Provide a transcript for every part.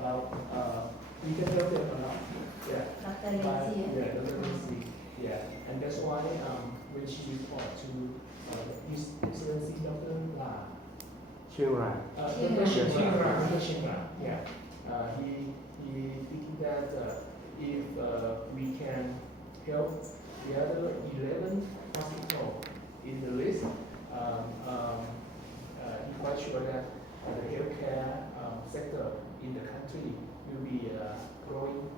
about we can help them a lot. Yeah. Dr. But, Lacy. yeah, Dr. Lacy. Yeah, and that's why when she report to His Excellency Dr. La, Chiang Rai. Dr. Shinra, yeah, he thinking that if we can help the other 11 hospitals in the list, he's quite sure that the healthcare sector in the country will be growing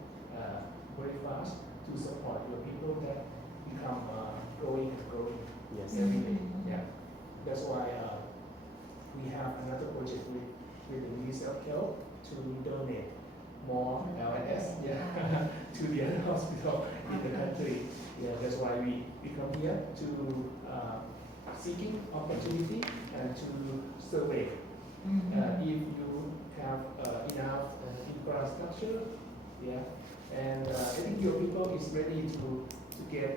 very fast to support the people that become growing and growing Yes. every day. Yeah, that's why we have another project with the Ministry of Health to donate more LNS, yeah, to the other hospital in the country. Yeah, that's why we come here to seeking opportunity and to survey if you have enough infrastructure, yeah, and I think your people is ready to get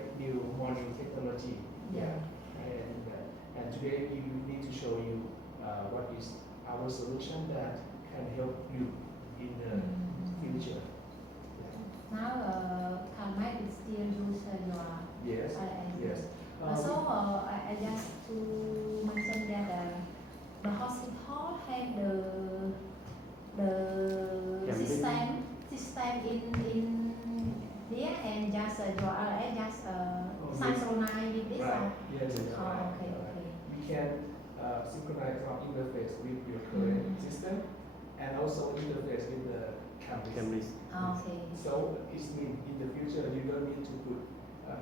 more new technology, yeah, and today we need to show you what is our solution that can help you in the future. Now, Carmike is still use your Yes, yes. I just to mention that the hospital have the system in there and just your RS just synchronize with this. Right. Yes, yes, Oh, right. okay, okay. We can synchronize our interface with your current system and also interface with the campus. Cambridge. Okay. So it means in the future you don't need to put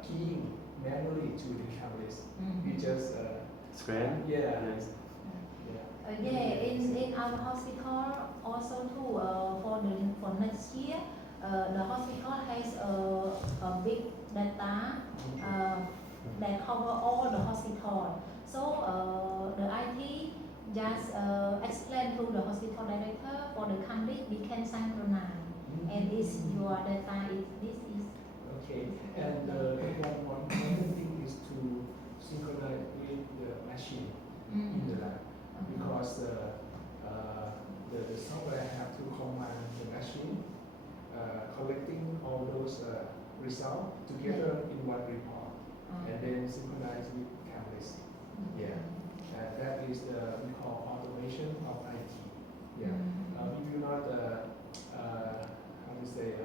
keying manually to the campus. You just Scan. yeah. Yes. In our hospital also too for next year the hospital has a big data that cover all the hospital. So the IT just explain to the hospital director for the country we can synchronize and this your data is this is okay. And one thing is to synchronize with the machine in the lab. Because the software have to command the machine collecting all those results together in one report and then synchronize with cameras. Yeah, and that is we call automation of IT. Yeah, we will not how to say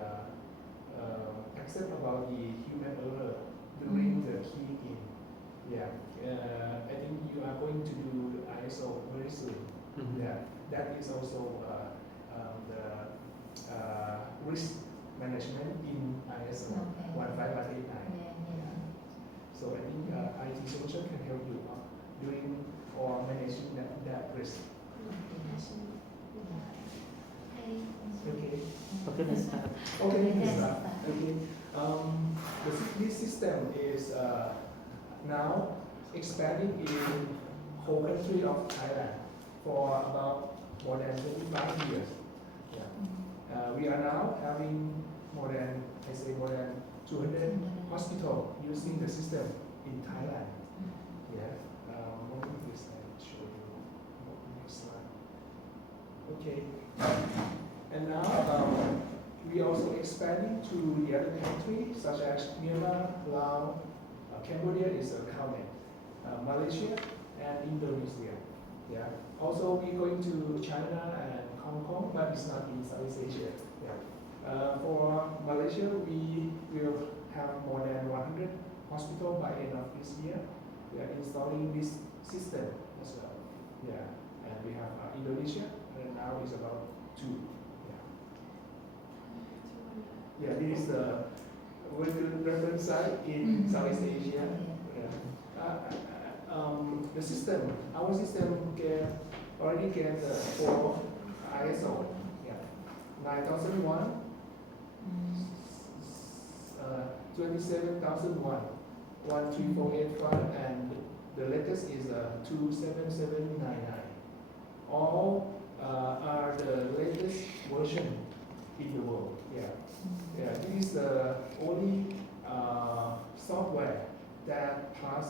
accept about the human error during the keying in. Yeah, I think you are going to do the ISO very soon. Yeah, that is also the risk management in ISO 15189. So I think IT solution can help you doing or managing that risk. Okay. Okay, let's start. Okay, let's start. Okay. This system is now expanding in whole country of Thailand for about more than 25 years. Yeah. We are now having more than 200 hospitals using the system in Thailand. Yeah. One of this I show you next slide. Okay. And now we also expanding to the other countries such as Myanmar, Laos, Cambodia is counted, Malaysia and Indonesia. Yeah. Also we going to China and Hong Kong, but it's not in Southeast Asia. Yeah. For Malaysia, we will have more than 100 hospitals by end of this year. We are installing this system as well. Yeah. And we have Indonesia, and now is about 2. Yeah. Yeah. This is the reference site in Southeast Asia. The system, our system already get 4 ISO, 9001, 27001, 13485, and the latest is 27799. All are the latest version in the world. Yeah. Yeah, this is the only software that pass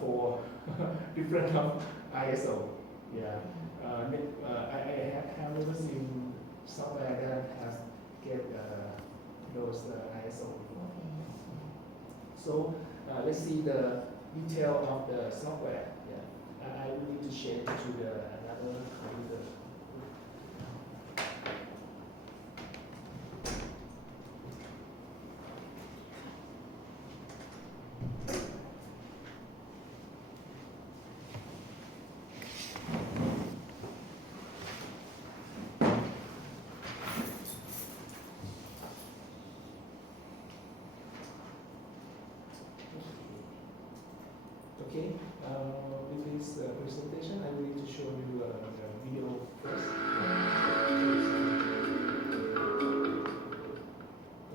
for different ISO. Yeah, I have never seen software those ISO. Okay. So let's see the detail of the software. Yeah. I will need to share it to the another computer. Okay, with this presentation, I will need to show you the video first.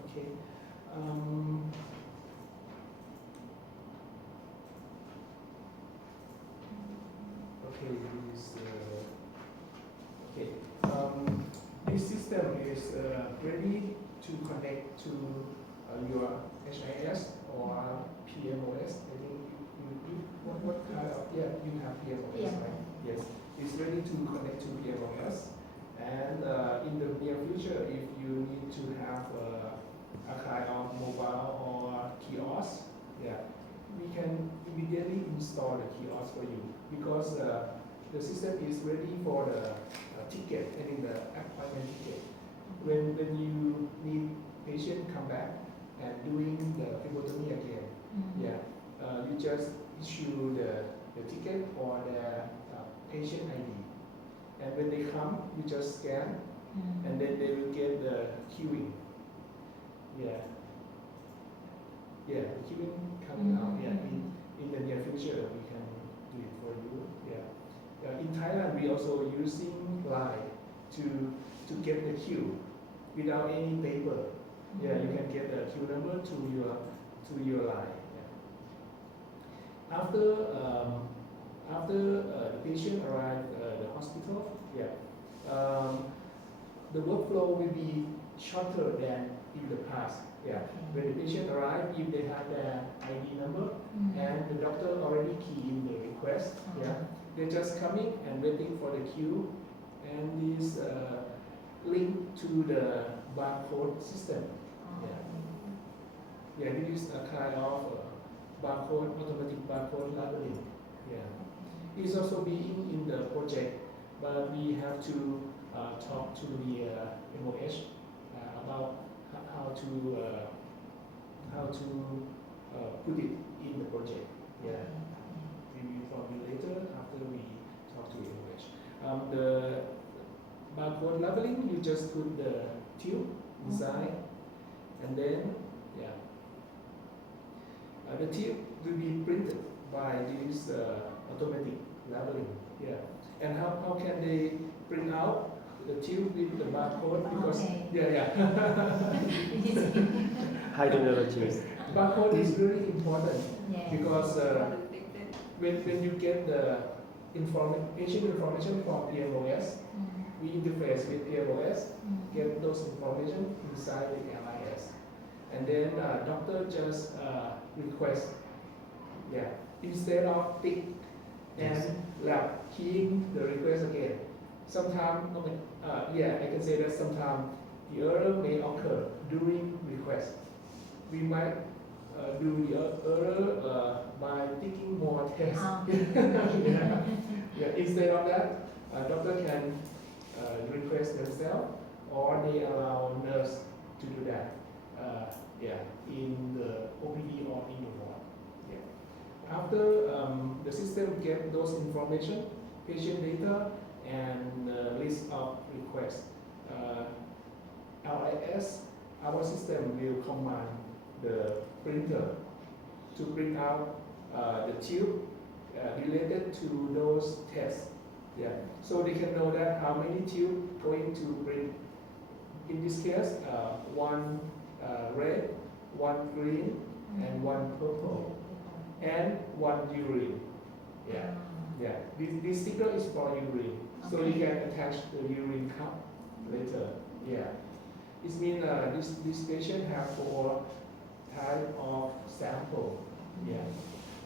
Okay. Okay, okay. This system is ready to connect to your HIS or PMOS. I think what kind of, yeah, you have PMOS, Yeah. right? Yes, it's ready to connect to PMOS. And in the near future, if you need to have a kind of mobile or kiosk, yeah, we can immediately install the kiosk for you because the system is ready for the ticket, I mean the appointment ticket. When you need patient come back and doing the phlebotomy again, yeah, you just issue the ticket or the patient ID. And when they come, you just scan, and then they will get the queuing. Yeah. Yeah, the queuing coming out. Yeah, in the near future, we can do it for you. Yeah. In Thailand, we also using Line to get the queue without any paper. Yeah, you can get the queue number to your Line. Yeah. After the patient arrived at the hospital, yeah, the workflow will be shorter than in the past. Yeah, when the patient arrived, if they have their ID number and the doctor already key in the request, yeah, they're just coming and waiting for the queue, and this link to the barcode system. Yeah, this is a kind of barcode, automatic barcode labeling. Yeah. It's also being in the project, but we have to talk to the MOH about how to put it in the project. Yeah, we will probably later after we talk to MOH. The barcode labeling, you just put the tube inside, and then yeah, the tube will be printed by this automatic labeling. Yeah, and how can they print out the tube with the barcode? Because yeah. Hydroneurology. Barcode is really important Yeah. because when you get the patient information from PMOS, we interface with PMOS, get those information inside the LIS, and then doctor just request, yeah, instead of tick and lab keying the request again. Sometimes, yeah, I can say that sometimes the error may occur during request. We might do the error by taking more tests. Yeah. Instead of that, doctor can request themselves, or they allow nurse to do that. Yeah, in the OPD or in the ward. Yeah. After the system get those information, patient data, and list of requests, LIS, our system will command the printer to print out the tube related to those tests. Yeah, so they can know that how many tube going to print. In this case, one red, one green, and one purple, and one urine. Yeah, yeah. This sticker is for urine, so you can attach the urine cup later. Yeah, it means this patient have 4 type of sample. Yeah,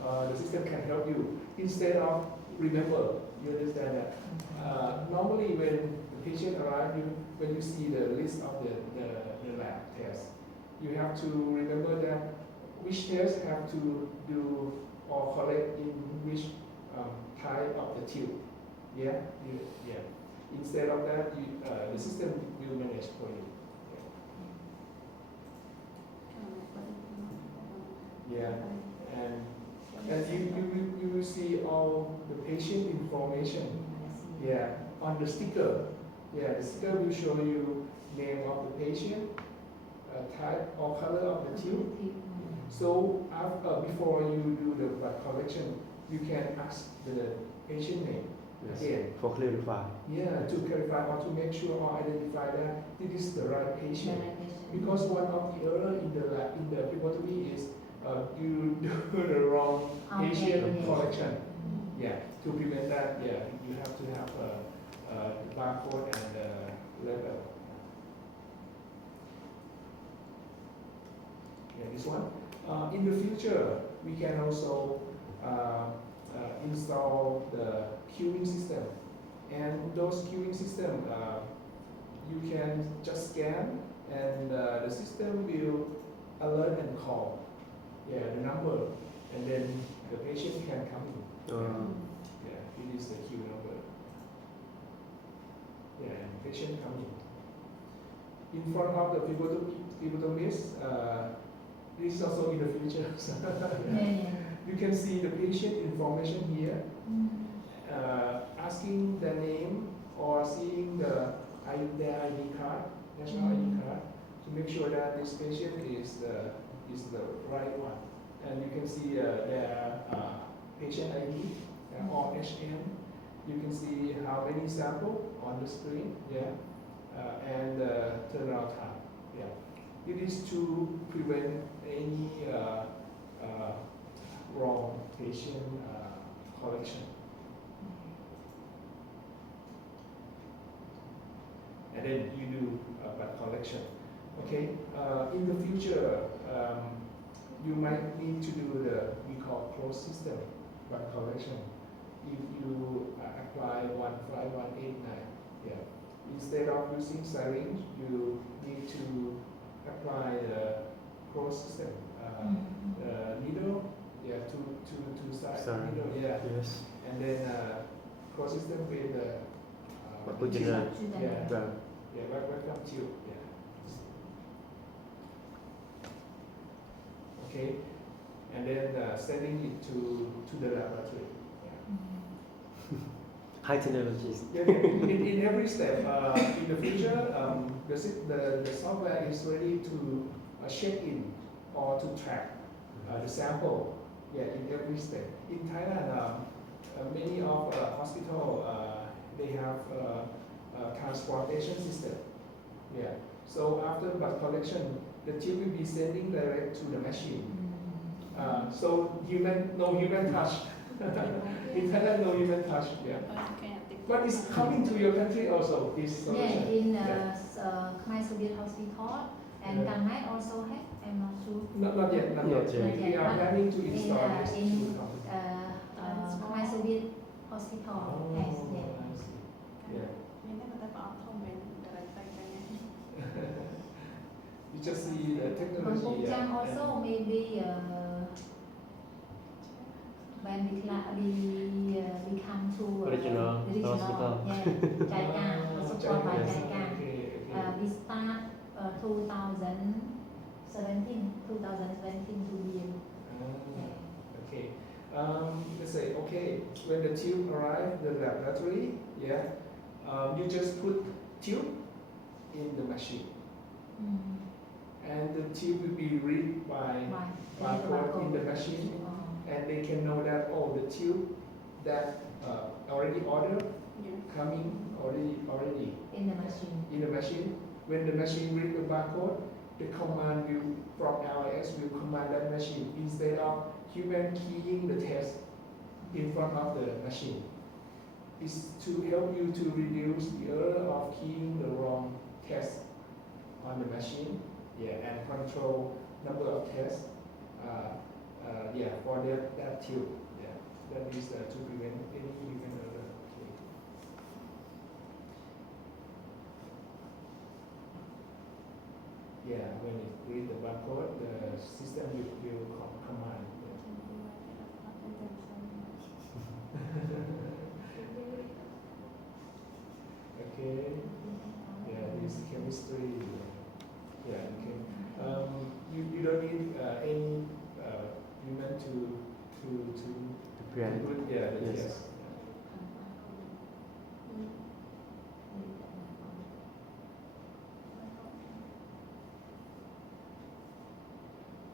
the system can help you instead of remember. You understand that? Normally, when the patient arrives, when you see the list of the lab tests, you have to remember that which test have to do or collect in which type of the tube. Yeah, yeah. Instead of that, the system will manage for you. Yeah, and you will see all the patient information. Yeah, on the sticker. Yeah, the sticker will show you name of the patient, type or color of the tube. So before you do the blood collection, you can ask the patient name Yes. again. For clarify. Yeah, to clarify or to make sure or identify that this is the right patient. Because one of the error in the phlebotomy is you do the wrong patient collection. Yeah, to prevent that, yeah, you have to have a barcode and a letter. Yeah, this one. In the future, we can also install the queuing system. And those queuing system, you can just scan and the system will alert and call the number, and then the patient can come in. Yeah, it is the queue number. Yeah, and patient come in. In front of the phlebotomist, this is also in the future. You can see the patient information here, asking the name or seeing their ID card, national ID card, to make sure that this patient is the right one. And you can see their patient ID or HN. You can see how many sample on the screen, and turnaround time. Yeah, it is to prevent any wrong patient collection. And then you do blood collection. Okay. In the future, you might need to do the we call closed system blood collection. If you apply 15189, yeah. Instead of using syringe, you need to apply the closed system needle, two side needle, Yes. and then closed system with the Original. Welcome tube, Okay, and then sending it to the laboratory. High technologies. In every step, in the future, the software is ready to check in or to track the sample. In every step. In Thailand, many of hospital they have transportation system. So after blood collection, the tube will be sending direct to the machine. So no human touch. In Thailand, no human touch. But it's coming to your country also. This solution. In Khmer Soviet Hospital and Gangnam also have. I'm not sure. Not yet. We are planning to install this. In Khmer Soviet Hospital has. You just see the technology. Also maybe when we come to Regional hospital. Jaikan, support by Jaikan. We start 2017 to be Okay. Let's say, when the tube arrive the laboratory, you just put tube in the machine. And the tube will be read by barcode in the machine, and they can know that the tube that already ordered coming already in the machine. When the machine read the barcode, the command will from LIS will command that machine instead of human keying the test in front of the machine. It's to help you to reduce the error of keying the wrong test on the machine, and control number of tests, for that tube, that is to prevent any human error. Yeah, when it read the barcode, the system will command. Okay. Yeah, this chemistry. Yeah, okay. You don't need any human to Prepare. put yeah the Yes. test.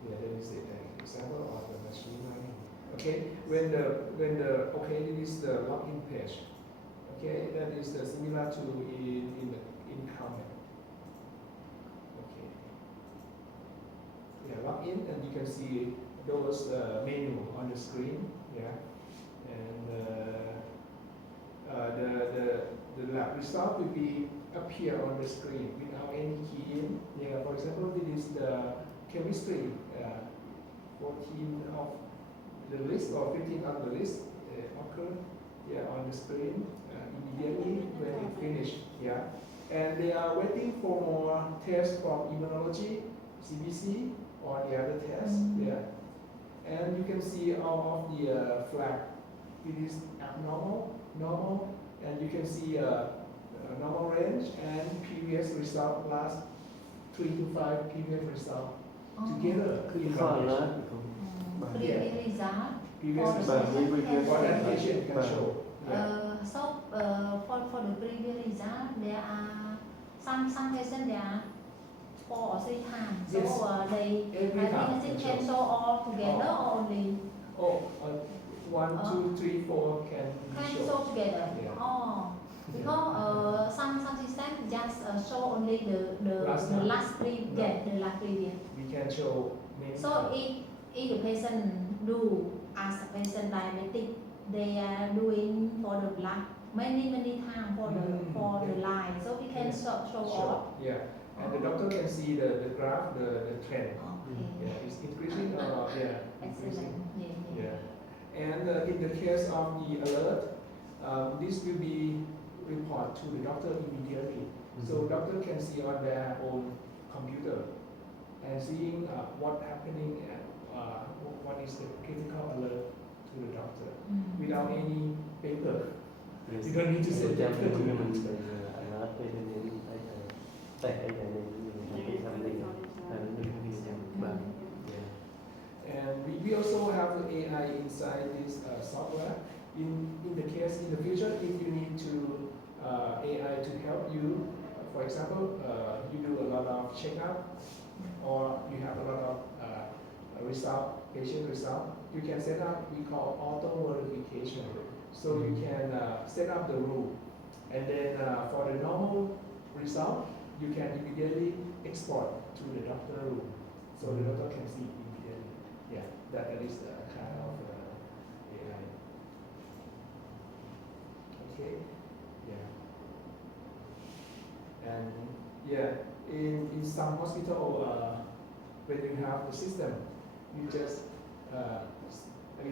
Yeah, that is an example of the machine learning. Okay, when the okay, this is the login page. Okay, that is similar to in Comet. Okay. Yeah, log in and you can see those menu on the screen. Yeah, and the lab result will be appear on the screen without any key in. Yeah, for example, this is the chemistry. 14 of the list or 15 of the list occur on the screen immediately when it finished. Yeah, and they are waiting for more tests from immunology, CBC, or the other tests. Yeah, and you can see all of the flag. It is abnormal, normal, and you can see a normal range and previous result last 3 to 5 previous result together. In Khó combination. lớn. Previous result. Previous For result the patient for that can patient can show. Yeah. So for the previous result, there are some patients there are 4 or 3 times. So Yes. They Every time can can show show. all together or only 1, 2, 3, 4 can can show. show together. Yeah. Oh, because some system just show only the Last the time. last previous. No. Yeah, the last previous. We can show many So times. if the patient do as a patient diabetic, they are doing for the blood many times for the Yeah. line. So we can Yeah. show all. Sure. Yeah. And the doctor can see the graph, the trend. Okay. Yeah, it's increasing or increasing. Excellent. Yeah. Yeah. And in the case of the alert, this will be report to the doctor immediately. So doctor can see on their own computer and seeing what happening and what is the critical alert to the doctor without any paper. Yes. You don't need to send Cho paper to mình the mình doctor. alert cho nên thấy tại cái này mình cái thằng này là mình bạn. And we also have the AI inside this software. In the case in the future, if you need to AI to help you, for example, you do a lot of checkup or you have a lot of patient result, you can set up we call auto verification. So you can set up the rule, and then for the normal result, you can immediately export to the doctor room, so the doctor can see immediately. Yeah, that is the kind of AI. Okay. Yeah. And yeah, in some hospital, when you have the system, you just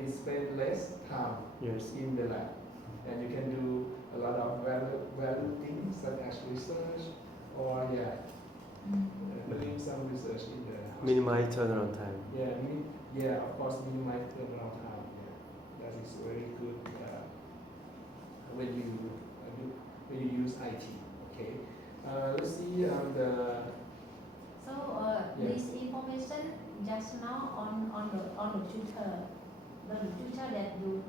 spend less time Yes. in the lab, and you can do a lot of value things such as research or doing some research in the hospital. Minimize turnaround time. Yeah, of course, minimize turnaround time. Yeah, that is very good when you use IT. Okay, let's see the. So this information just now on the tutor, the tutor that you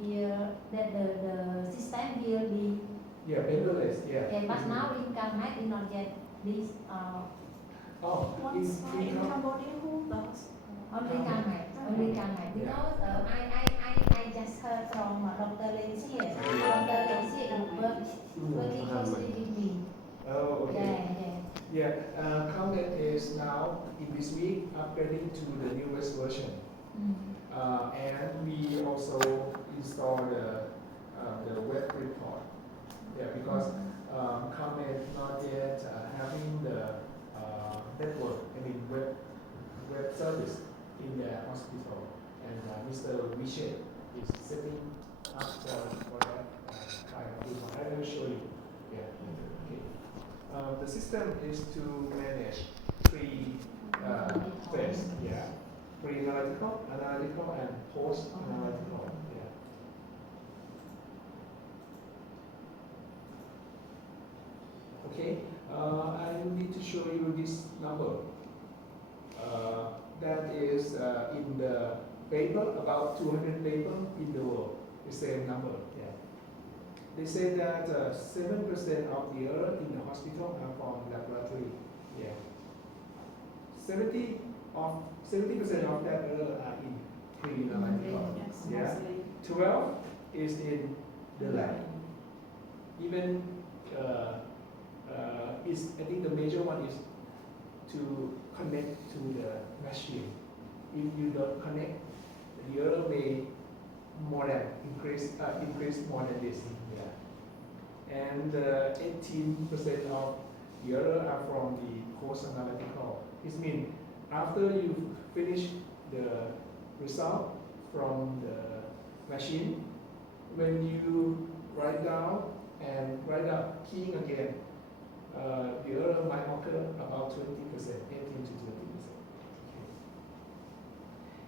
will that the system will be. Yeah, paperless. Yeah. Okay, but now in Calmette is not yet this. What's in Cambodia who does? Only Calmette. Because I just heard from Dr. Lindsay. Dr. Lindsay is working closely with me. Oh, okay. Yeah. Comet is now in this week upgrading to the newest version, and we also install the web report. Yeah, because Comet not yet having the network, web service in the hospital, and Mr. Vishet is setting up for that kind of report. I will show you. Yeah. Okay. The system is to manage 3 three phase, yeah. Pre-analytical, analytical, and post-analytical, yeah. Okay, I need to show you this number. That is in the paper, about 200 paper in the world, the same number, yeah. They say that 7% of the error in the hospital are from laboratory, yeah. 70% of that error are in pre-analytical, Yes, yeah. mostly. 12 is in the lab. Even I think the major one is to connect to the machine. If you don't connect, the error may more than increase more than this. Yeah. And 18% of the error are from the post-analytical. It means after you finish the result from the machine, when you write down and write up keying again, the error might occur about 20%, 18 to 20%.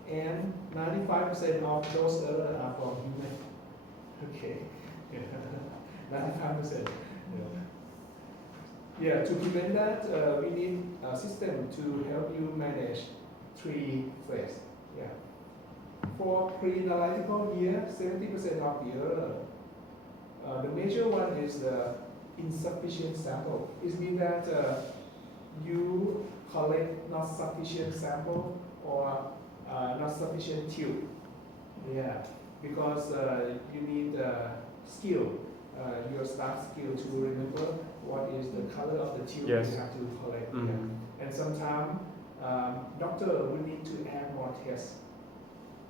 Okay. And 95% of those errors are from human. Okay. 95%. Yeah, to prevent that, we need a system to help you manage three phases. Yeah. For pre-analytical here, 70% of the error. The major one is the insufficient sample. It means that you collect not sufficient sample or not sufficient tube. Yeah, because you need skill, your staff skill to remember what is the color of the tube Yes. you have to collect. Mhm. Yeah. And sometimes doctor will need to add more tests.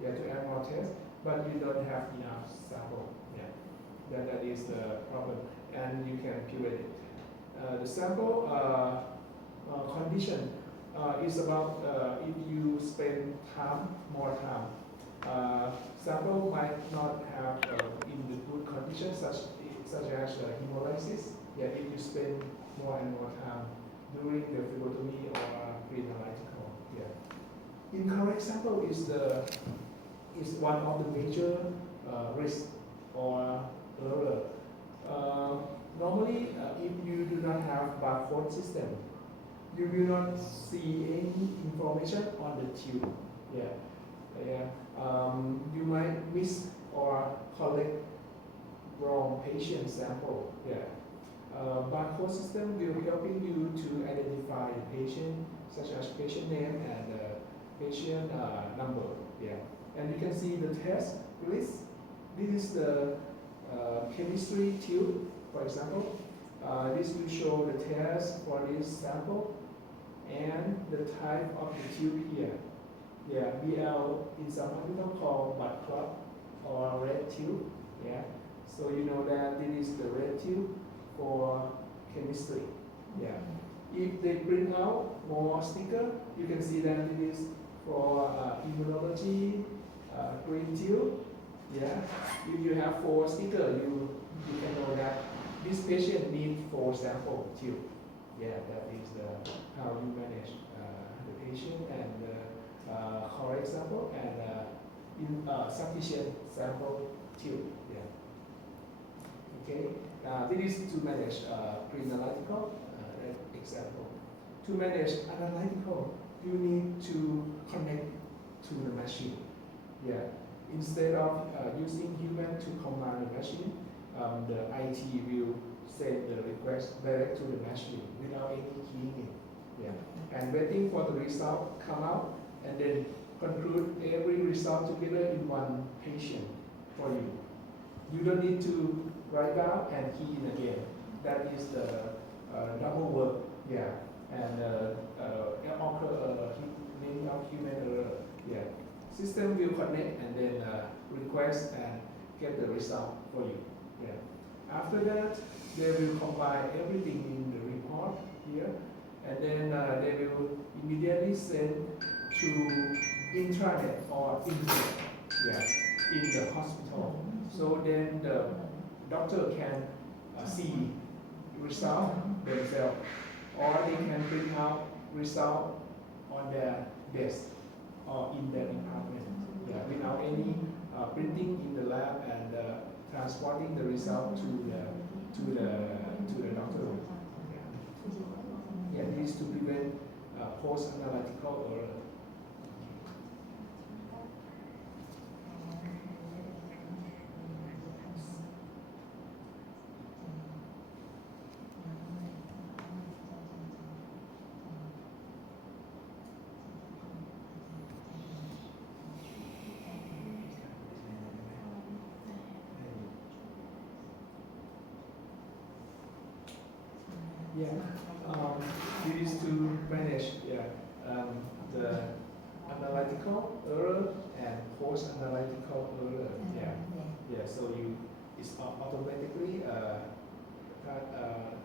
You have to add more tests, but you don't have enough sample. Yeah, that is the problem, and you can curate it. The sample condition is about if you spend more time. Sample might not have in the good condition, such as hemolysis. Yeah, if you spend more and more time during the phlebotomy or pre-analytical. Yeah. Incorrect sample is one of the major risks or error. Normally, if you do not have barcode system, you will not see any information on the tube. Yeah. You might miss or collect wrong patient sample. Yeah. Barcode system will helping you to identify the patient, such as patient name and patient number. Yeah. And you can see the test list. This is the chemistry tube, for example. This will show the test for this sample and the type of the tube here. Yeah, BL in some hospital called blood clot or red tube. Yeah, so you know that this is the red tube for chemistry. Yeah, if they bring out more sticker, you can see that it is for immunology, green tube. Yeah, if you have 4 stickers, you can know that this patient needs 4 sample tube. Yeah, that is how you manage the patient and correct sample and sufficient sample tube. Yeah. Okay. This is to manage pre-analytical example. To manage analytical, you need to connect to the machine. Yeah. Instead of using human to command the machine, the IT will send the request direct to the machine without any keying. Yeah. And waiting for the result come out and then conclude every result together in one patient for you. You don't need to write down and key in again. That is the double work. Yeah. And occur many of human error. Yeah. System will connect and then request and get the result for you. Yeah. After that, they will combine everything in the report here, and then they will immediately send to intranet or internet. Yeah, in the hospital. So then the doctor can see result themselves, or they can print out result on their desk or in their department. Yeah, without any printing in the lab and transporting the result to the doctor. Yeah, this is to prevent post-analytical error. Yeah, this is to manage the analytical error and post-analytical error. Yeah. So it's automatically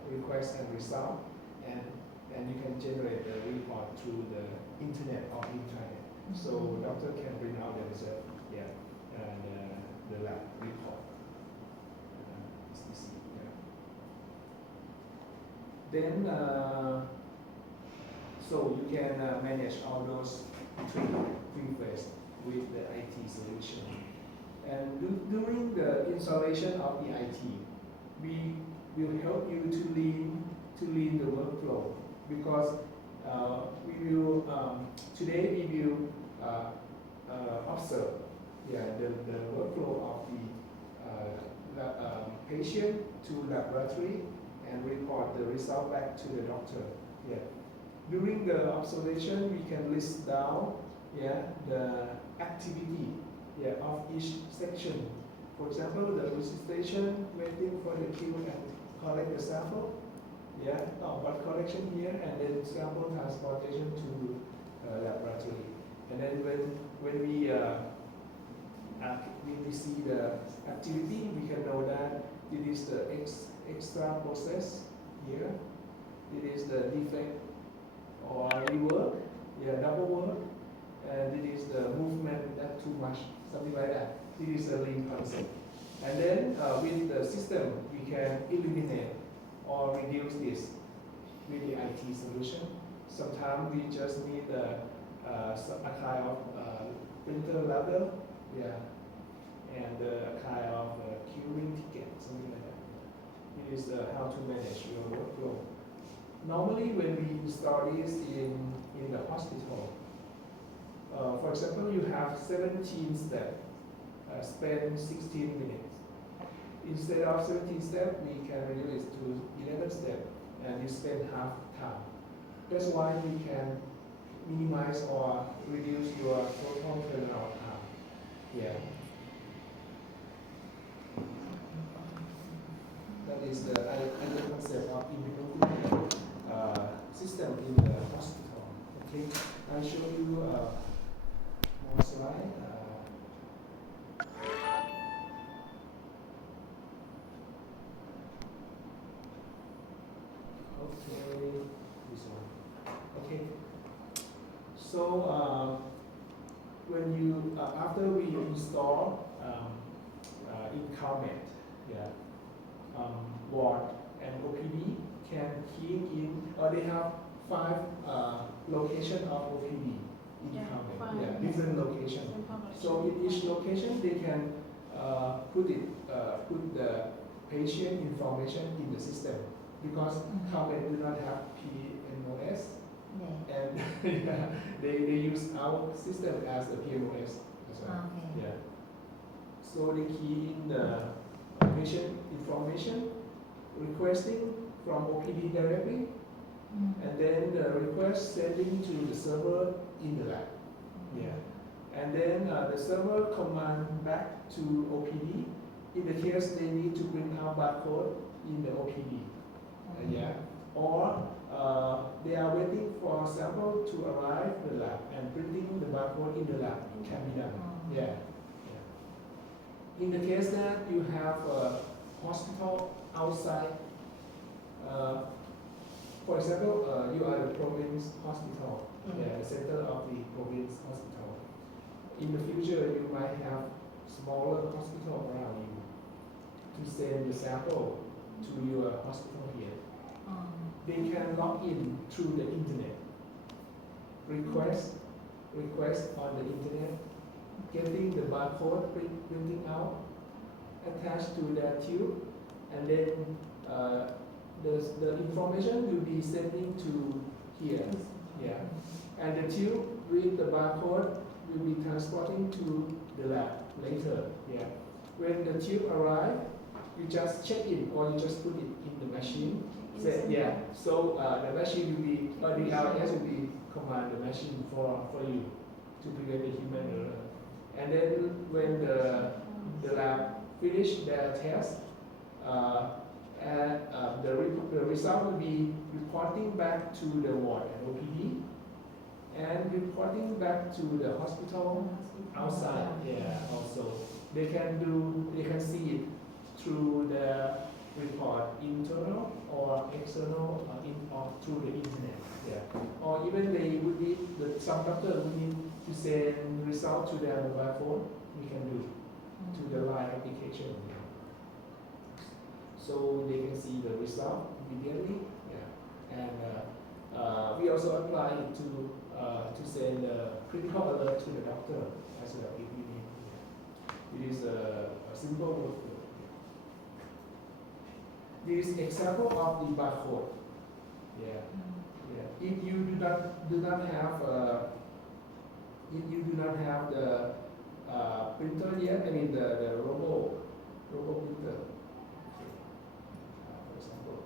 request and result, and you can generate the report through the internet or intranet. So doctor can bring out the result. Yeah, and the lab report. Then, so you can manage all those three phases with the IT solution. And during the installation of the IT, we will help you to lean the workflow, because we will today we will observe the workflow of the patient to laboratory and report the result back to the doctor. Yeah. During the observation, we can list down the activity of each section. For example, the registration, waiting for the queue and collect the sample. What collection here, and then sample transportation to laboratory. And then when we see the activity, we can know that it is the extra process here. It is the defect or rework, double work, and it is the movement that too much, something like that. It is the lean concept. And then with the system, we can eliminate or reduce this with the IT solution. Sometimes we just need a kind of printer label, and a kind of queuing ticket, something like that. It is how to manage your workflow. Normally, when we install this in the hospital, for example, you have 17 steps, spend 16 minutes. Instead of 17 steps, we can reduce it to 11 steps, and you spend half time. That's why we can minimize or reduce your total turnaround time. That is the other concept of implementing the system in the hospital. Okay, I'll show you more slide. Okay, this one. Okay, so when you after we install in Calmet, ward and OPD can key in, or they have 5 location of OPD in Calmet. Different location. So in each location, they can put the patient information in the system, because Calmet do not have PMOS, and they use our system as the PMOS as well. So they key in the patient information, requesting from OPD directly, and then the request sending to the server in the lab. And then the server command back to OPD in the case they need to print out barcode in the OPD. Or they are waiting for sample to arrive in the lab, and printing the barcode in the lab can be done. In the case that you have a hospital outside, for example, you are the province hospital, the center of the province hospital. In the future, you might have smaller hospital around you to send the sample to your hospital here. They can log in through the internet request on the internet, getting the barcode printing out, attached to the tube, and then the information will be sending to here. Yeah. And the tube with the barcode will be transporting to the lab later. Yeah. When the tube arrive, you just check in or you just put it in the machine. Yeah. So the machine will be, or the RS will be command the machine for you to prevent the human error. And then when the lab finish their test, the result will be reporting back to the ward and OPD, and reporting back to the hospital outside. Yeah, also they can see it through the report, internal or external, or through the internet. Yeah, or even they would need some doctor would need to send result to their mobile phone. We can do to the Line application. So they can see the result immediately. Yeah, and we also apply it to send a critical alert to the doctor as well if we need. Yeah. It is a simple workflow. This is example of the barcode. Yeah, yeah. If you do not have the printer yet, I mean the robo printer.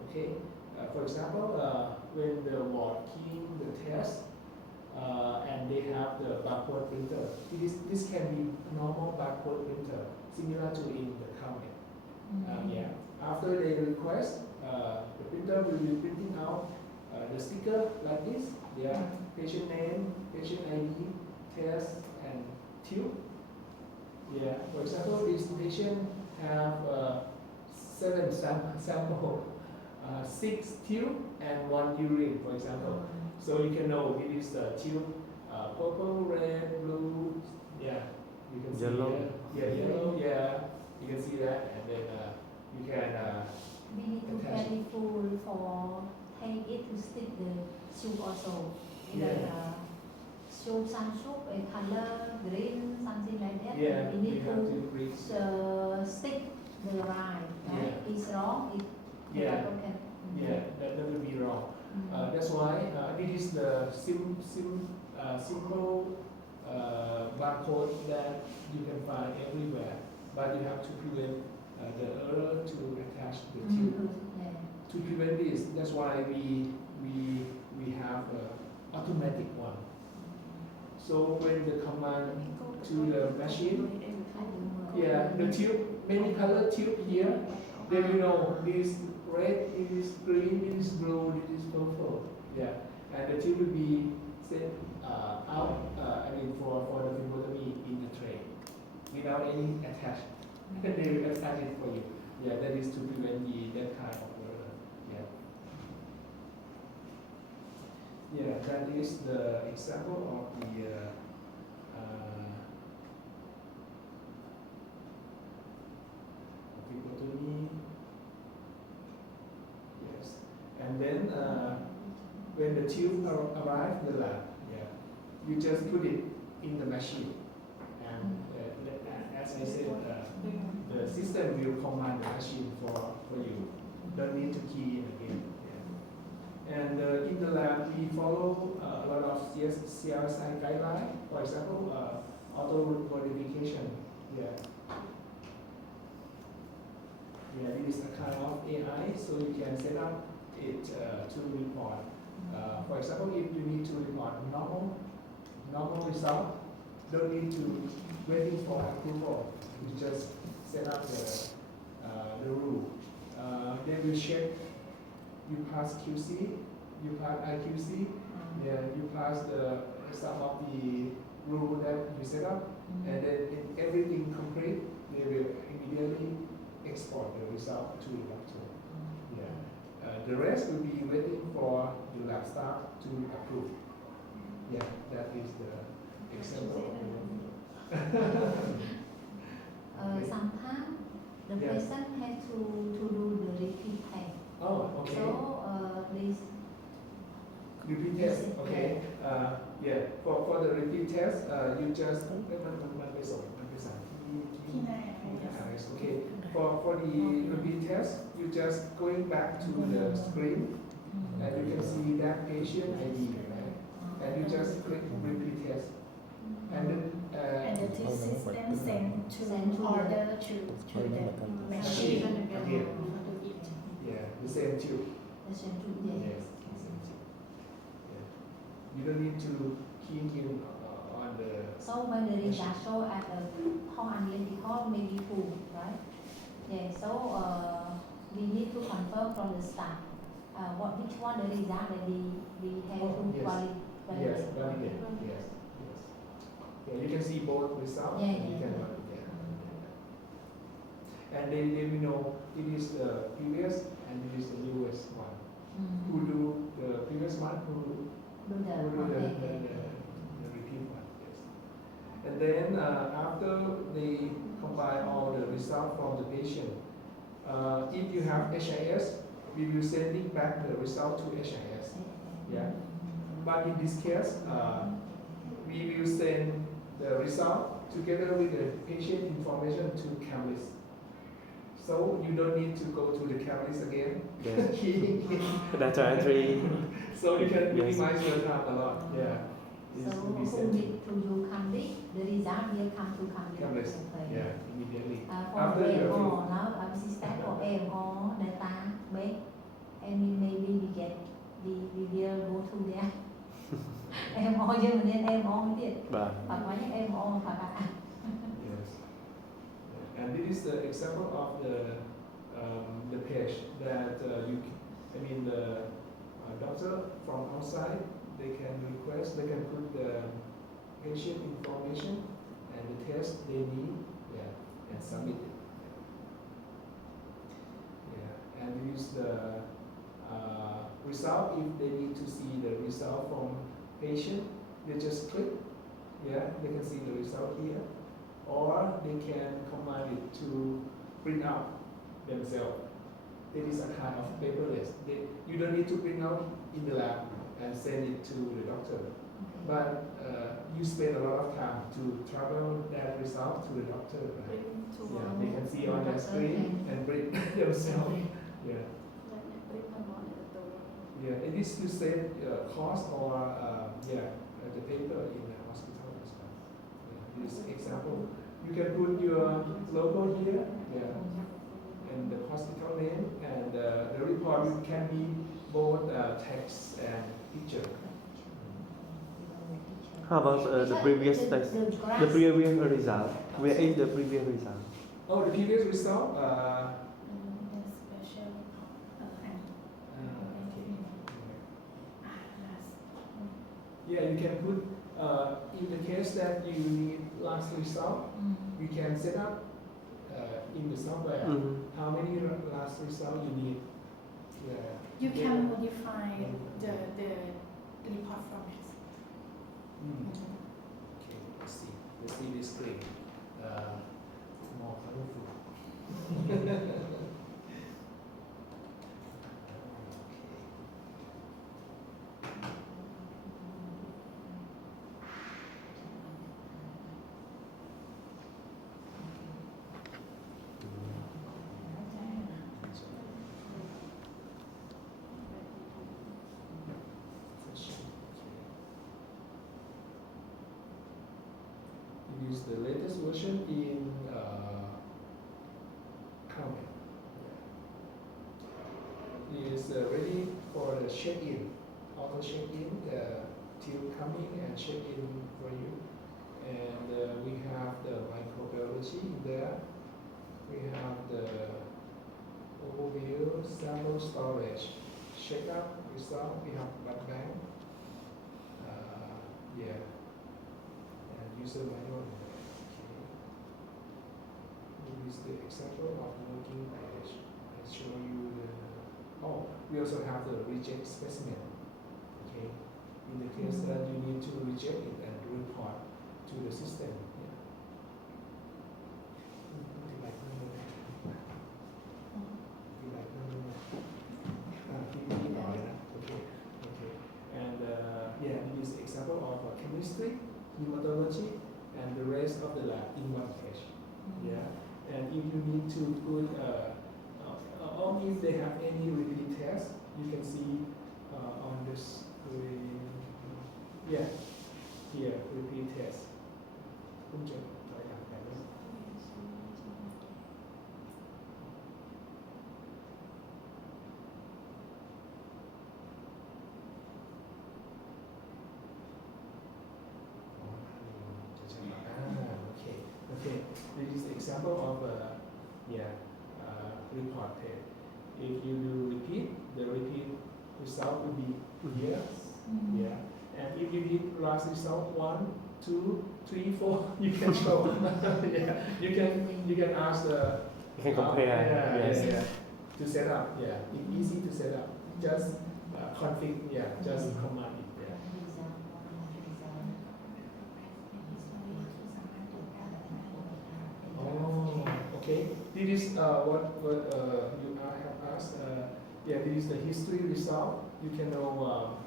Okay. For example, when the ward keying the test and they have the barcode printer, this can be normal barcode printer, similar to in the cabinet. Yeah. After they request, the printer will be printing out the sticker like this. Yeah. Patient name, patient ID, test, and tube. Yeah. For example, this patient have 7 sample. 6 tube and 1 urine, for example. So you can know it is the tube, purple, red, blue. Yeah, you can see Yellow. Yeah, yellow. Yeah, you can see that, and then you can. We need to be careful for take it to stick the soup also. Like soup, some soup, a color, green, something like that. Yeah, we need you have to read. stick the right. It's wrong. Yeah, yeah, that will be wrong. That's why it is the simple barcode that you can find everywhere, but you have to prevent the error to attach the tube. To prevent this, that's why we have an automatic one. So when the command to the machine, yeah, the tube, many color tube here, then you know this red, it is green, it is blue, it is purple. Yeah, and the tube will be sent out. I mean, for the phlebotomy in the tray without any attachment. They will attach it for you. Yeah, that is to prevent that kind of error. Yeah. Yeah, that is the example of the phlebotomy. Yes, and then when the tube arrives in the lab, yeah, you just put it in the machine, and as I said, the system will command the machine for you. Don't need to key in again. Yeah. And in the lab, we follow a lot of CRSI guidelines. For example, auto modification. Yeah. Yeah, it is a kind of AI, so you can set up it to report. For example, if you need to report normal result, don't need to waiting for approval. You just set up the rule. They will check you pass QC, you pass IQC, yeah, you pass some of the rule that you set up, and then in everything complete, they will immediately export the result to the doctor. Yeah. The rest will be waiting for the lab staff to approve. Yeah, that is the example. Sometimes the patient has to do the repeat test. Oh, okay. So please repeat test okay yeah for the repeat test you just มันไปส่งมันไปสั่งที่ไหน okay for the repeat test you just going back to the screen and you can see that patient ID right and you just click repeat test and then And the test system send order to the machine again to it. yeah the same tube the same too yes yes the same tube yeah you don't need to key in on the so when the result show at the home analytical maybe full right yeah so we need to confirm from the start which one the result that we have to yes. validate yes validate yes yes yeah you can see both results Yeah, and you yeah, can yeah. validate and they will know it is the previous and it is the newest one who do the previous one who do the the repeat one, yes. And then after they combine all the results from the patient, if you have HIS, we will sending back the result to HIS. Yeah. But in this case, we will send the result together with the patient information to Camlis. So you don't need to go to the Camlis again. Yes. Data entry. So you can Yes. minimize your time a lot. Yeah. so This will be who sent need to do Camlis the result will come to Camlis Camlis. okay. Yeah, immediately. For After you have AMO now system for AMO database and maybe we will go to there AMO chứ mình nên AMO mới thiệt Vâng. hoặc nói những AMO hoặc là Yes. And this is the example of the page that the doctor from outside they can request, they can put the patient information and the test they need, yeah, and submit it. Yeah, and use the result if they need to see the result from patient, they just click, yeah, they can see the result here, or they can command it to print out themselves. It is a kind of paperless. You don't need to print out in the lab and send it to the doctor. But you spend a lot of time to travel that result to the doctor. Right? Bring to Yeah, they can see on their screen and print themselves. Yeah, yeah. It is to save cost or the paper in the hospital as well. Yeah, this example, you can put your logo here. Yeah. And the hospital name and the report can be both text and picture. How about the previous test? The previous result. Where is the previous result? Oh, the previous result. Yeah, you can put in the case that you need last result, you can set up in the software how many last result you need. Yeah. You can modify the report format. Okay, let's see this screen. More colorful. Use the latest version in Chrome. It is ready for the check-in, auto check-in, till coming and check-in for you. And we have the microbiology there. We have the overview, sample storage, checkup result. We have blood bank. Yeah. User manual. Okay. This is the example of working page. I show you the. Oh, we also have the reject specimen. Okay. In the case that you need to reject it and report to the system. Yeah. Okay. And yeah, this is example of chemistry, hematology, and the rest of the lab in one page. Yeah, and if you need to put, or if they have any repeat test, you can see on the screen. Yeah, here repeat test. คุณจะถอยหลังไปไหม okay. Okay. This is example of report page. If you do repeat, the repeat result will be here. Yeah. And if you did last result 1, 2, 3, 4, you can show. Yeah. You can ask the You can compare. Yes. to set up. Yeah. It's easy to set up. Just config. Yeah. Just command it. Yeah. Oh, okay. This is what you have asked. Yeah, this is the history result. You can know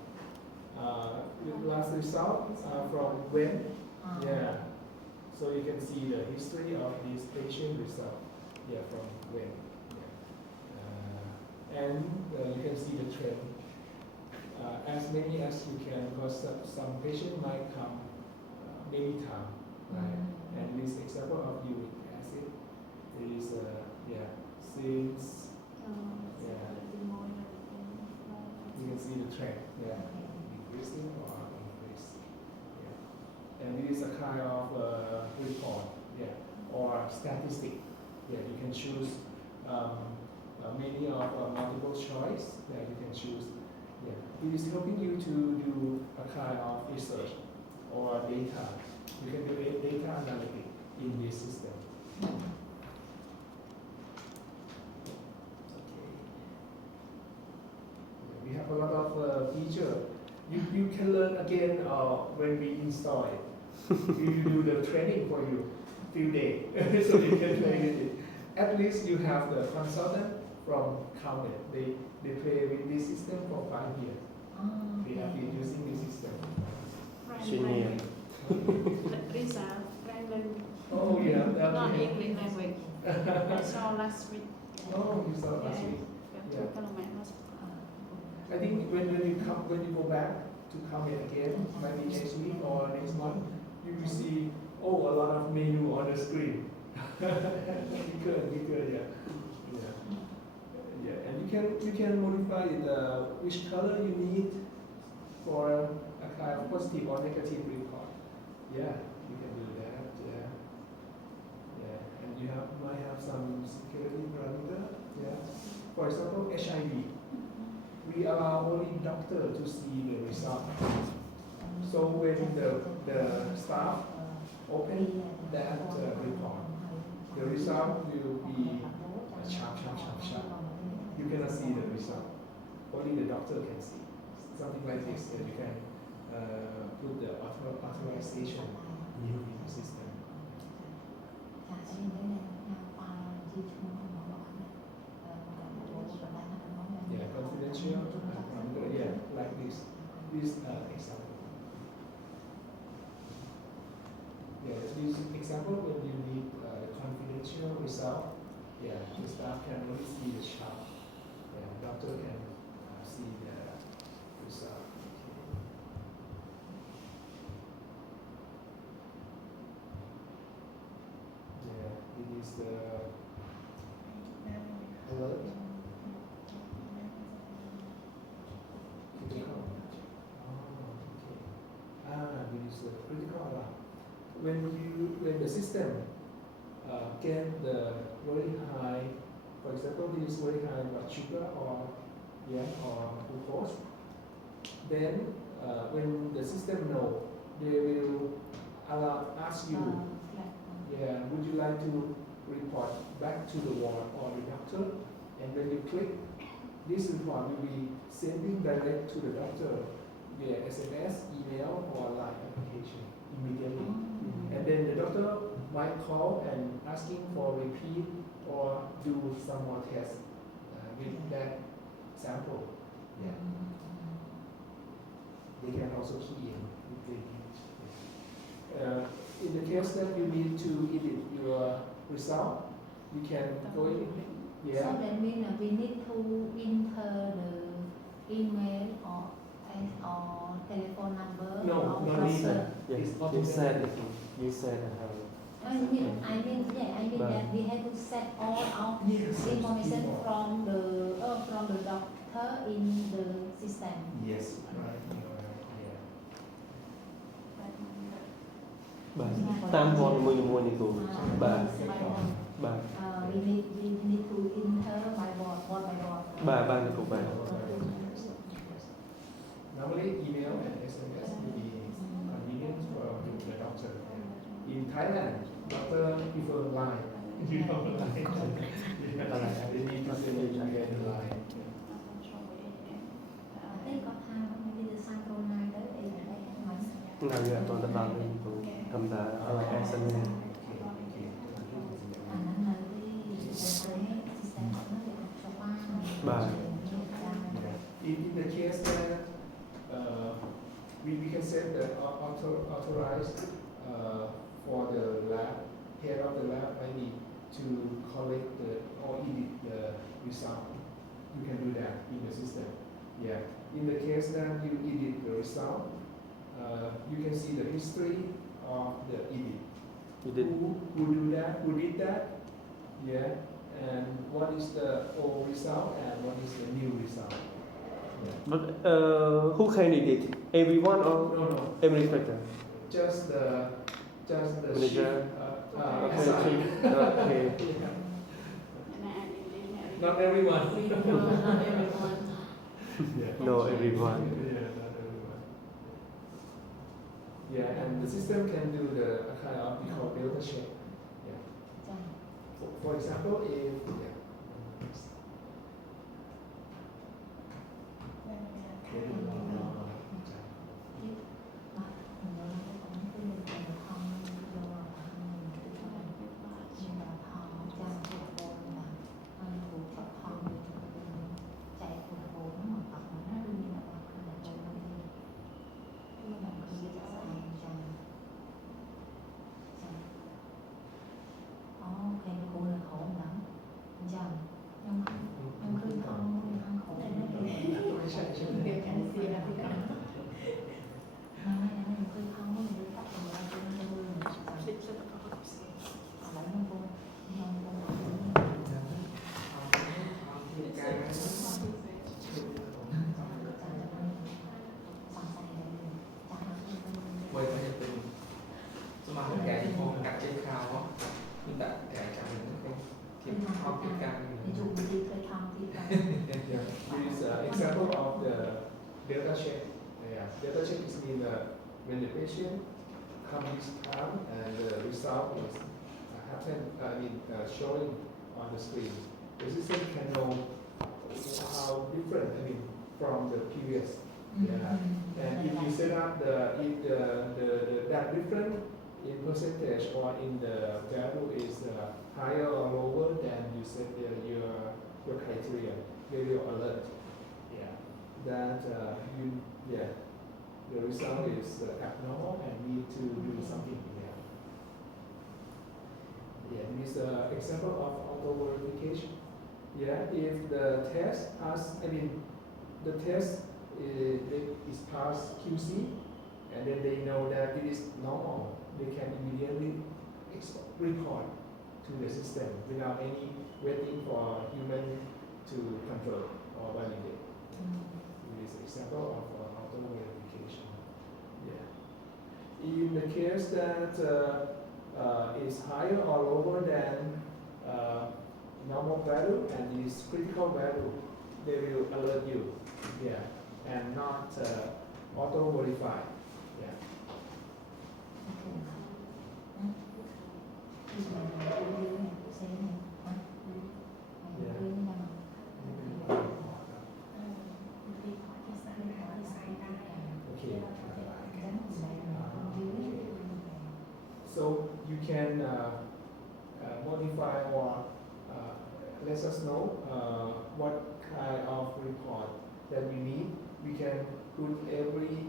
the last result from when. Yeah. So you can see the history of this patient result. Yeah, from when. Yeah. And you can see the trend. As many as you can, because some patient might come many times, right? And this example of uric acid is since you can see the trend, decreasing or increasing. Yeah. And this is a kind of report, or statistic. Yeah, you can choose many of multiple choice. Yeah, you can choose. Yeah, it is helping you to do a kind of research or data. You can do data analytics in this system. Okay. We have a lot of feature. You can learn again when we install it. We do the training for you few days, so you can play with it. At least you have the consultant from Counted. They play with this system for 5 years. They have been using this system. Senior. Result, Oh yeah, that not okay. English language. I saw last week. Oh, you saw last week. Yeah. I think when you go back to Counted again, maybe next week or next month, you will see a lot of menu on the screen. Bigger, yeah. Yeah, and you can modify which color you need for a kind of positive or negative report. Yeah, you can do that. Yeah, and you might have some security parameter. Yeah, for example, HIV. We allow only doctor to see the result. So when the staff open that report, the result will be sharp. You cannot see the result. Only the doctor can see. Something like this, and you can put the authorization in the system. Yeah, confidential. Yeah, like this example. Yeah, this example when you need confidential result. Yeah, the staff can only see the chart. Yeah, doctor can see the result. Okay. Yeah, it is the alert. Critical. Oh, okay. It is the critical alarm. When the system get the very high, for example, this is very high blood sugar or glucose, then when the system know, they will ask you, would you like to report back to the ward or the doctor? And when you click, this report will be sending direct to the doctor via SMS, email, or live application immediately. And then the doctor might call and asking for repeat or do some more tests with that sample. Yeah. they can also key in if they need. In the case that you need to edit your result, you can go in. So Yeah. that means we need to enter the email or telephone number No, of no browser. Yes, It's you automatic. said how. I mean that we have to set all our Yes. information from the doctor in the system. Yes. Right. Yeah. បាទតាមវត្តមួយៗនេះគ្រូបាទបាទ we need to enter by word by word. បាទគ្រូបាទ Normally, email and SMS will be convenient for the doctor. In Thailand, doctor prefer line. You know, line. They need to send you email and line. Thế có thang không đi từ sang câu này tới đây ở đây không anh? នៅវាអត់ទាន់ទៅដល់ទេគ្រូធម្មតា SMS Anh là cái system của nó bị học cho qua. Bà. In the case that we can set the authorized for the lab, head of the lab maybe to collect or edit the result. You can do that in the system. Yeah. In the case that you edit the result, you can see the history of the edit. you did Who do that? Who did that? Yeah. And what is the old result and what is the new result? Yeah. but who can edit everyone or No, no. administrator Just the Manager. chief, okay assign. chief okay Yeah. Not everyone. Yeah. no everyone Yeah, not everyone. Yeah, and the system can do the kind of we call delta check. Yeah. For example, if yeah. Quay phải nhập tình số mà tất cả những con đặt trên khao đó chúng ta cả cả những cái kiếm không kiếm cam Yeah, here is an example of the delta check. Yeah, delta check is mean when the patient comes this time and the result is showing on the screen. The system can know how different from the previous. Yeah, and if you set up that different in percentage or in the value is higher or lower than you set your criteria, they will alert. Yeah, that the result is abnormal and need to do something. Yeah, this is an example of auto verification. Yeah, if the test the test is past QC, and then they know that it is normal, they can immediately report to the system without any waiting for human to confirm or validate. It is an example of auto verification. Yeah. In the case that is higher or lower than normal value and is critical value, they will alert you. Yeah, and not auto verify. Yeah. Okay. So you can modify or let us know what kind of report that we need. We can put every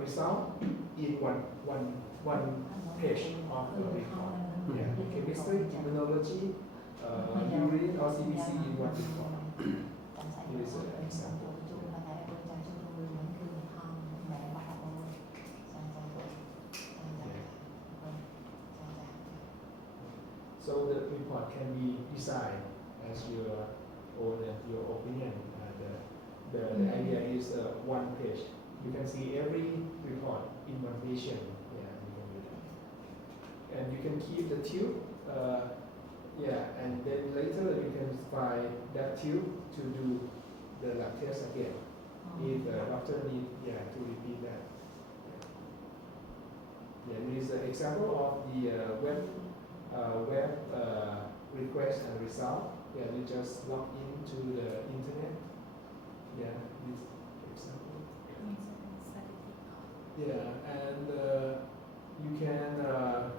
result in one page of the report. Yeah, chemistry, immunology, urine or CBC in one report. Here is an example. So the report can be designed as your own your opinion. The idea is one page. You can see every report in one patient. Yeah, you can do that. And you can keep the tube. Yeah, and then later you can find that tube to do the lab test again. If the doctor need to repeat that. Yeah, this is an example of the web request and result. Yeah, you just log into the internet. Yeah, this example. Yeah, and you can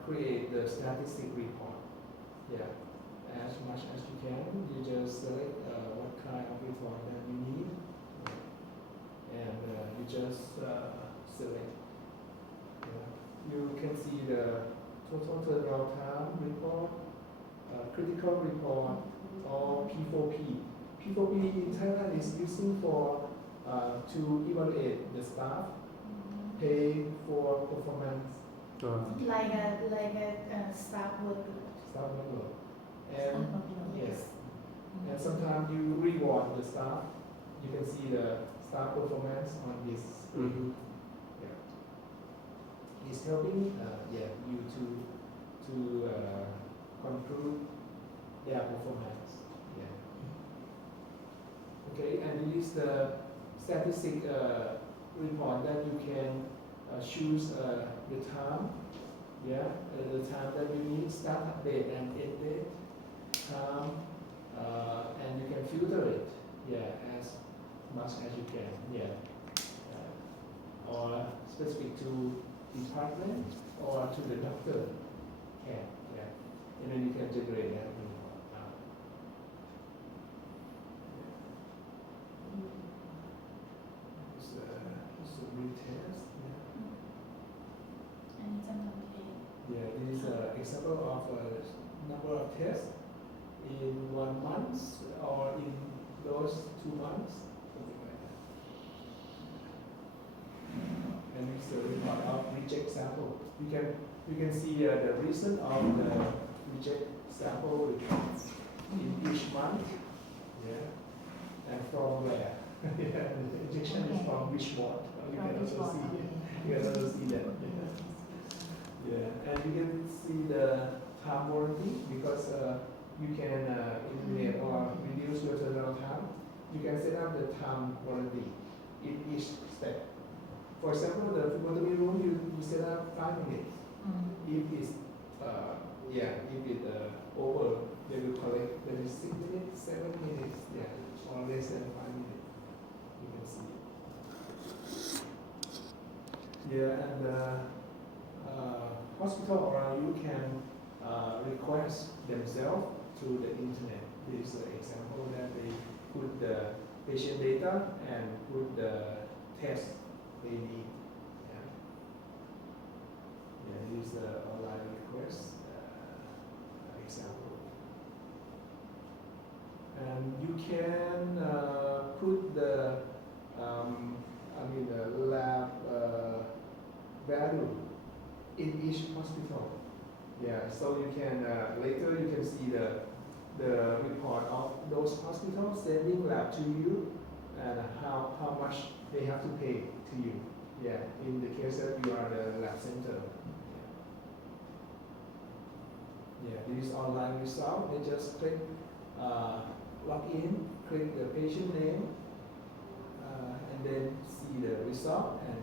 create the statistic report. Yeah, as much as you can. You just select what kind of report that you need, and you just select. Yeah. You can see the total turnaround time report, critical report, or P4P. P4P in Thailand is using for to evaluate the staff, pay for performance, Like a staff worker. staff member, and yes, and sometimes you reward the staff. You can see the staff performance on this screen. Yeah. It's helping you to conclude their performance. Yeah. Okay, and it is the statistic report that you can choose the time. Yeah, the time that you need, start date and end date, time, and you can filter it. Yeah, as much as you can. Yeah, or specific to department or to the doctor. Yeah, and then you can generate that report out. It's a retest. And sometimes Yeah, this is an example of a number of tests in 1 month or in those 2 months, something like that. And it's a report of reject sample. You can see the reason of the reject sample in each month. Yeah, and from where. Yeah, the rejection is from which ward. You can also see. You can also see that. Yeah, and you can see the time warranty because you can eliminate or reduce your turnaround time. You can set up the time warranty in each step. For example, the phlebotomy room, you set up 5 minutes. If it's if it over, they will collect maybe 6 minutes, 7 minutes, or less than 5 minutes. You can see. Yeah, and hospital around you can request themselves through the internet. This is an example that they put the patient data and put the test they need. Yeah, this is an online request example. And you can put the the lab value in each hospital. Yeah, so you can later you can see the report of those hospitals sending lab to you and how much they have to pay to you. Yeah, in the case that you are the lab center. Yeah, this online result. They just click log in, click the patient name, and then see the result and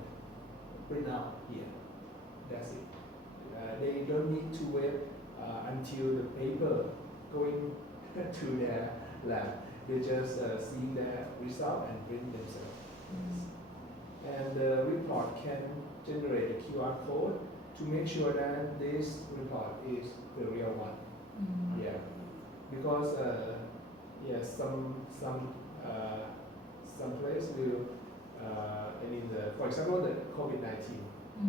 print out here. That's it. They don't need to wait until the paper going to their lab. They just see the result and print themselves. And the report can generate a QR code to make sure that this report is the real one. Yeah, because some place will for example, the COVID-19,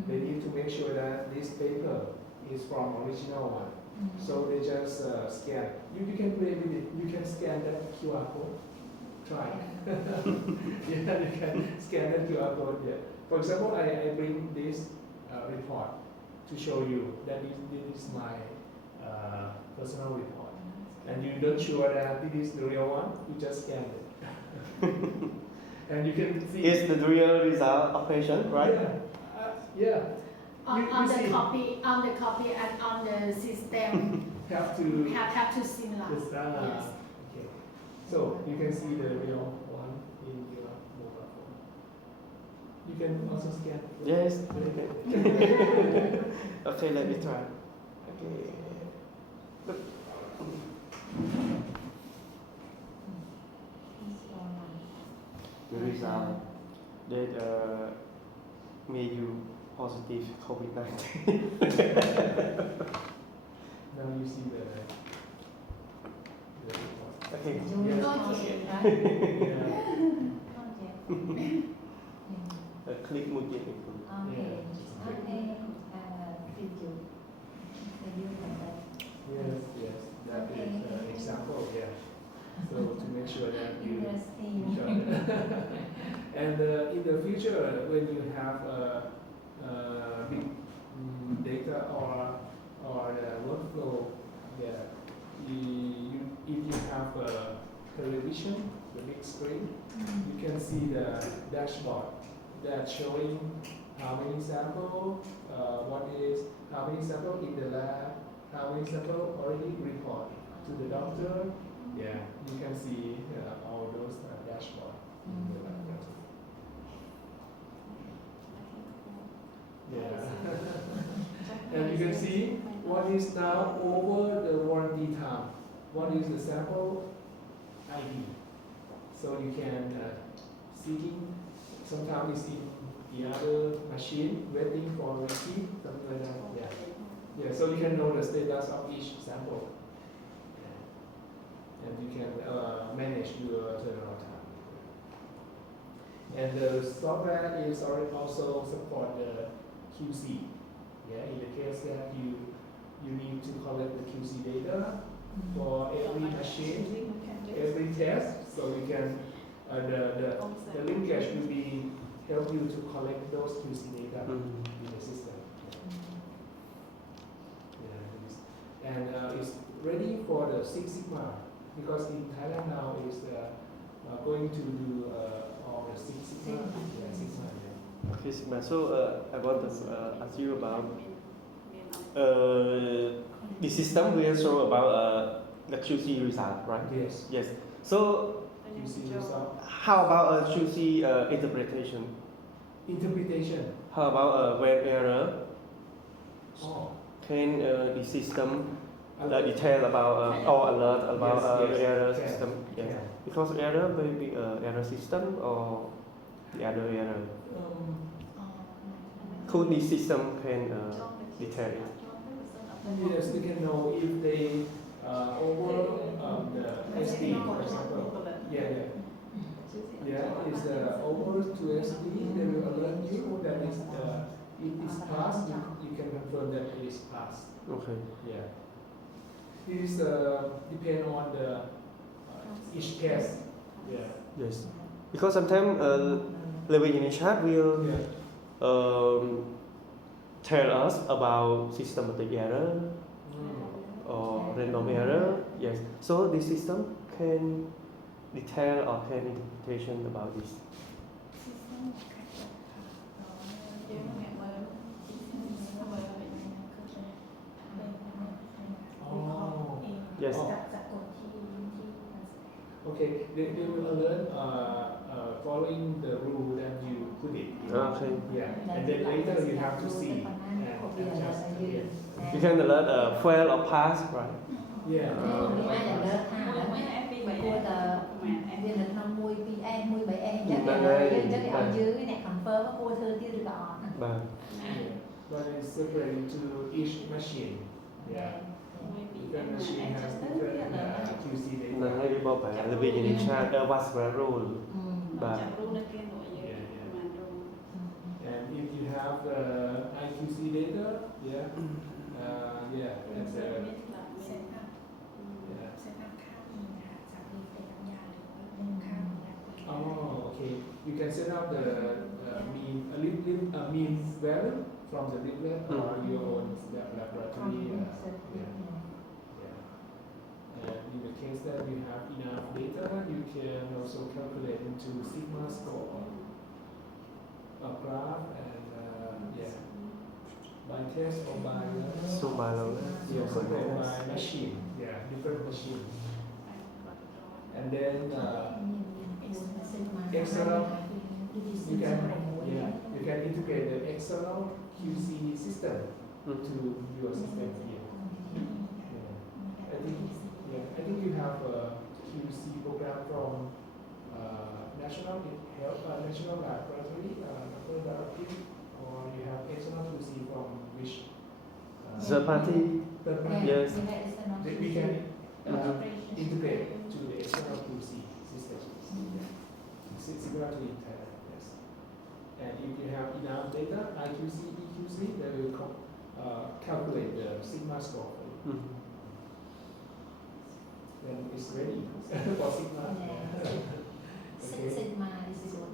they need to make sure that this paper is from original one. So they just scan. You can play with it. You can scan that QR code. Try. Yeah, you can scan that QR code. Yeah. For example, I bring this report to show you that this is my personal report. And you don't sure that this is the real one, you just scan it. And you can see. It's the real result of patient, right? Yeah. On You the see. copy, and on the system Have to. have to similar. Yes. Yes. Okay. So you can see the real one in your mobile phone. You can also scan. Yes. Okay, let me try. Okay. Look. The result that made you positive COVID-19. Now you see the report. Okay. Yes. Có chuyện đấy. Yeah. Có chuyện. Click một chuyện. Okay. Okay. Thank you. Thank you for that. Yes, yes, that is an example, yeah. So to make sure that you Interesting. and in the future, when you have big data or the workflow, yeah, if you have a television, the big screen, you can see the dashboard that's showing how many sample, how many sample in the lab, how many sample already report to the doctor. Yeah, you can see all those dashboard in the lab. Yeah. And you can see what is now over the warranty time. What is the sample ID? So you can seeking. Sometimes it's in the other machine waiting for receipt, something like that. Yeah. Yeah. So you can know the status of each sample. And you can manage your turnaround time. And the software is already also support the QC. Yeah, in the case that you need to collect the QC data for every machine, every test, so you can the linkage will be help you to collect those QC data in the system. Yeah, and it's ready for the Six Sigma. Because in Thailand now is going to do all the Six Sigma. Yeah, Six Sigma. Yeah. Okay, Sigma. So I want to ask you about the system will show about the QC result, right? Yes. Yes. So QC result. how about QC interpretation? Interpretation. How about when error? Oh. Can the system detail about or alert about Yes, error yes. system? Yes. Yeah. Because error may be error system or the other error. Could the system can detail it? Yes, you can know if they over the SD, for example. Yeah. Is over to SD, they will alert you that is it is passed. You can confirm that it is passed. Okay. Yeah. This depend on the each case. Yeah. Yes. Because sometimes level unit chart will Yeah. tell us about systematic error or random error. Yes. So the system can detail or can interpretation about this. Oh. Yes. Oh. Okay. They will alert following the rule that you put it. Okay. Yeah. And then later you have to see and adjust again. You can alert fail or pass, right? Yeah. Ai là lớp ha là cô tờ viên lịch 50 PE 17 E chắc Vâng, là vâng. chắc là ở dưới cái này confirm cô thư tiêu được gọn. Vâng. But it's separated to each machine. Yeah. Different machine has different QC Nên data. hay bị bảo vệ level unit chart was well rule. Vâng. Yeah, yeah. Yeah. Yeah. And set up yeah. set up ค่ามีนะคะสามีเป็นน้ำยาหรือว่าค่ามีนะคุยกัน Oh, okay. You can set up the mean value from the leaflet or your own laboratory. Yeah. And in the case that you have enough data, you can also calculate into sigma score, a graph, and yeah, by test or by So by the yes, or by machine. Yeah, different machine. And then external, you can integrate the external QC system to your system here. I think you have a QC program from National Laboratory, or you have external QC from which third party. third party. Yes. That we can integrate to the external QC system. Similar to in Thailand, yes. And if you have enough data, IQC, EQC, they will calculate the sigma score for you. Then it's ready for sigma. Okay. Sigma is good.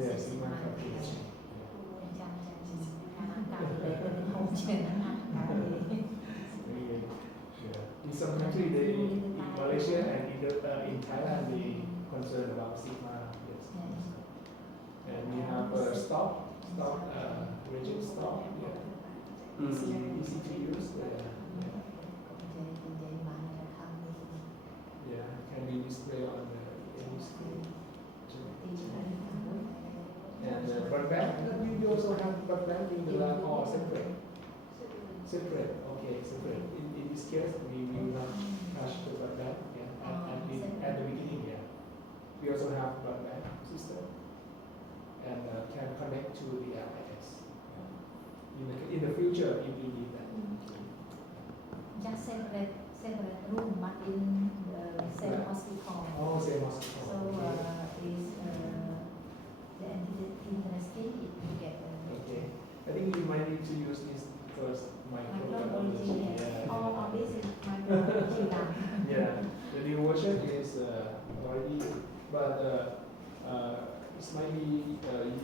Yeah, sigma calculation. In some country, in Malaysia and in Thailand, they concerned about sigma. Yes. And we have rigid stock. Yeah. Easy to use. Yeah, can be displayed on the any screen. And broadband, you also have broadband in the lab or separate? Separate, okay, separate. In this case, we will not touch the broadband at the beginning. Yeah. We also have broadband system and can connect to the LIS. In the future, if we need that. Just separate room, but in the same hospital. Oh, same hospital. So is the interesting if you get Okay. I think you might need to use this first microbiology. Yeah. Or this is microbiology done. Yeah. The new version is already, but it might be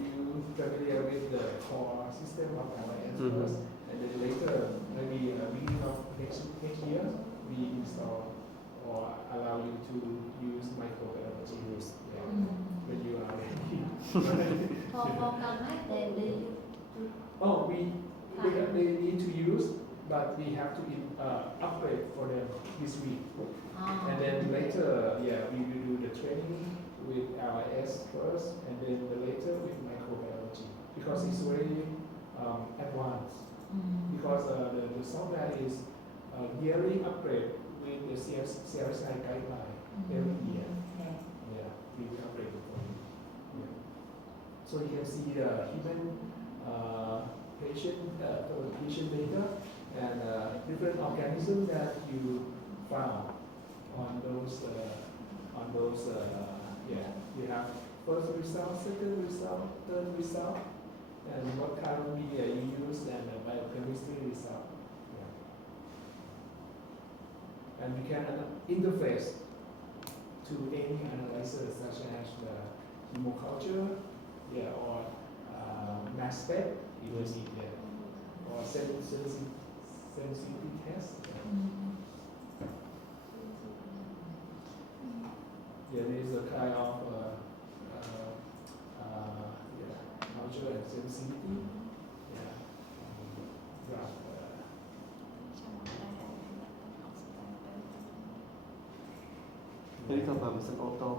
you familiar with the core system of LIS first, and then later, maybe beginning of next year, we install or allow you to use microbiology. Yeah. When you are ready. For connect, they Oh, they need to use, but we have to upgrade for them this week. And then later, yeah, we will do the training with LIS first, and then later with microbiology, because it's very advanced. Because the software is yearly upgrade with the CRSI guideline every year. Yeah, we will upgrade it for you. Yeah. So you can see human patient data and different organisms that you found on those yeah, you have first result, second result, third result, and what kind of media you use, and biochemistry result. Yeah. And you can interface to any analyzer such as the hemoculture, yeah, or mass spec if you need, yeah, or sensitivity test. Yeah, there is a kind of culture and sensitivity. Yeah. Graph. Đây là phẩm sân ô tô.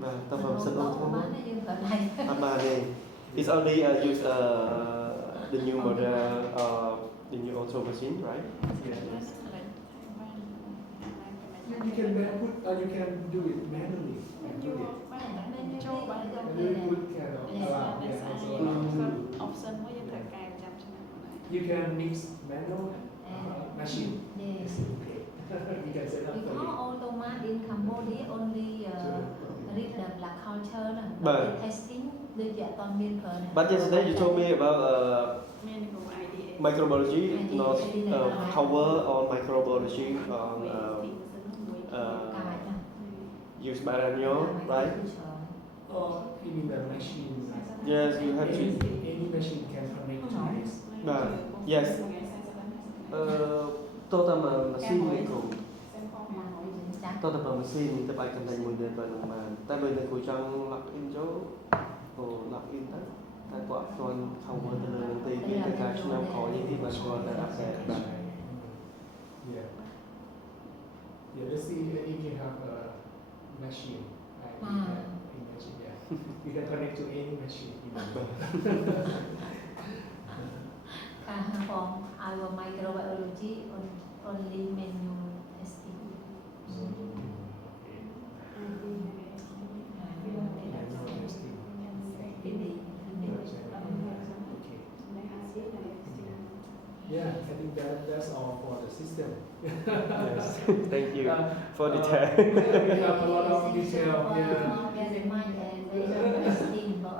Mà tác phẩm sân ô tô. It's only use the new model, the new auto machine, right? Yeah. You can do it manually. And do it. Manually put kind of alarm. Yeah, also option mới có thể cài chậm cho mình. you can mix manual and machine. Yes. Okay. You can set up. Because automat in Cambodia only read the blood culture, But testing ដូចជាអត់មានប្រើ But yesterday you told me about មានក្នុង IDA microbiology, not cover on microbiology on កាយណា use bilateral, right? Or even the machine. Yes, you have to. Any machine can connect to this. But yes, total machine នេះគ្រូ ចាស់ total machine ទៅអាចកំណែមួយទៅប៉ុណ្ណឹងបានតែបើនៅគ្រូចង់ log in ចូលអូ log in ទៅតែគាត់អត់ទាន់ cover ទៅលើនឹងទេវាទៅការឆ្នាំក្រោយនេះបើគាត់តែ access បាន Yeah. Yeah, let's see if you have a machine. Imagine, yeah. You can connect to any machine. from our microbiology only menu testing. Yeah, I think that's all for the system. Yes, thank you for the We time. have a lot of detail. Yeah.